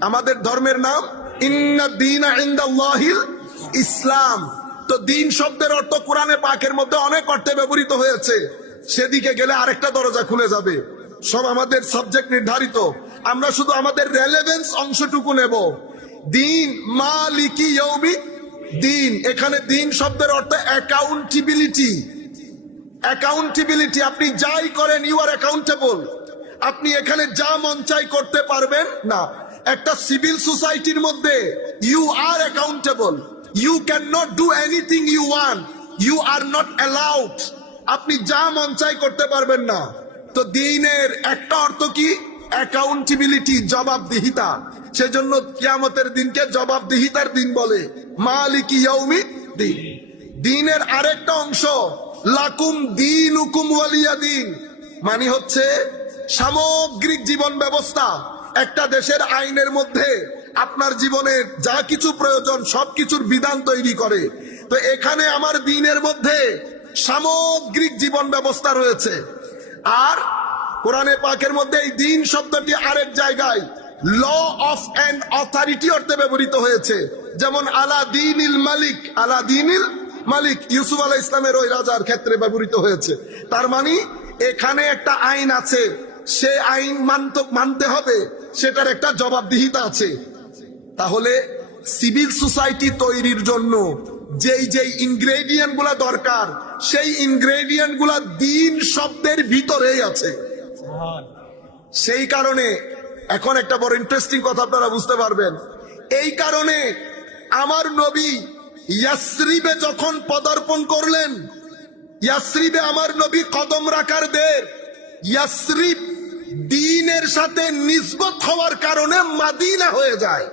আমাদের ধর্মের নাম ইসলাম। তো দিন শব্দের অর্থ কোরআনে পাকের মধ্যে অনেক অর্থে ব্যবহৃত হয়েছে। সেদিকে গেলে আরেকটা দরজা খুলে যাবে। সব আমাদের সাবজেক্ট নির্ধারিত। আমরা শুধু আমাদের রেলেভেন্স অংশটুকু নেব। দিন মালিকি ইয়ৌমি দিন। এখানে দিন শব্দের অর্থ অ্যাকাউন্টেবিলিটি অ্যাকাউন্টেবিলিটি আপনি যাই করেন ইউ আর অ্যাকাউন্টেবল আপনি এখানে যা মন চাই করতে পারবেন, না। একটা সিভিল সোসাইটির মধ্যে you are accountable you can not do anything you one you are not allowed আপনি যা মন চাই করতে পারবেন না। তো দিনের একটা অর্থ কি? অ্যাকাউন্টেবিলিটি জবাবদিহিতা। সেজন্য কিয়ামতের দিনকে জবাবদিহিতার দিন বলে। মালিকি ইয়ৌমি দিন। দিনের আরেকটা অংশ, লাকুম দিন হুকুম ওয়ালিয়া দিন। মানে হচ্ছে সামগ্রিক জীবন ব্যবস্থা। একটা দেশের আইনের মধ্যে আপনার জীবনের যা কিছু প্রয়োজন সবকিছুর বিধান তৈরি করে। তো এখানে আমার দিনের মধ্যে সামগ্রিক জীবন ব্যবস্থা রয়েছে। আর কোরআনে পাকের মধ্যে এই দিন শব্দটি আরেক জায়গায় ল অফ অ্যান্ড অথরিটি অর্থে ব্যবহৃত হয়েছে। যেমন, আলা দিন ইল মালিক, আলা দিন ইল মালিক, ইউসুফ আলাহ ইসলামের ওই রাজার ক্ষেত্রে ব্যবহৃত হয়েছে। তার মানে এখানে একটা আইন আছে। সে আইন মানত, মানতে হবে, সেটার একটা জবাবদিহিতা আছে। তাহলে সিভিল সোসাইটি তৈরির জন্য যেই যেই ইনগ্রেডিয়েন্টগুলা দরকার, সেই ইনগ্রেডিয়েন্টগুলা দিন শব্দের ভিতরেই আছে। সেই কারণে, এখন একটা বড় ইন্টারেস্টিং কথা আপনারা বুঝতে পারবেন। এই কারণে আমার নবী ইয়াসরিবে যখন পদার্পণ করলেন, ইয়াসরিবে আমার নবী কদম রাখার দের ইয়াসরিব দিনের সাথে নিসবত হওয়ার কারণে মাদিনা হয়ে যায়।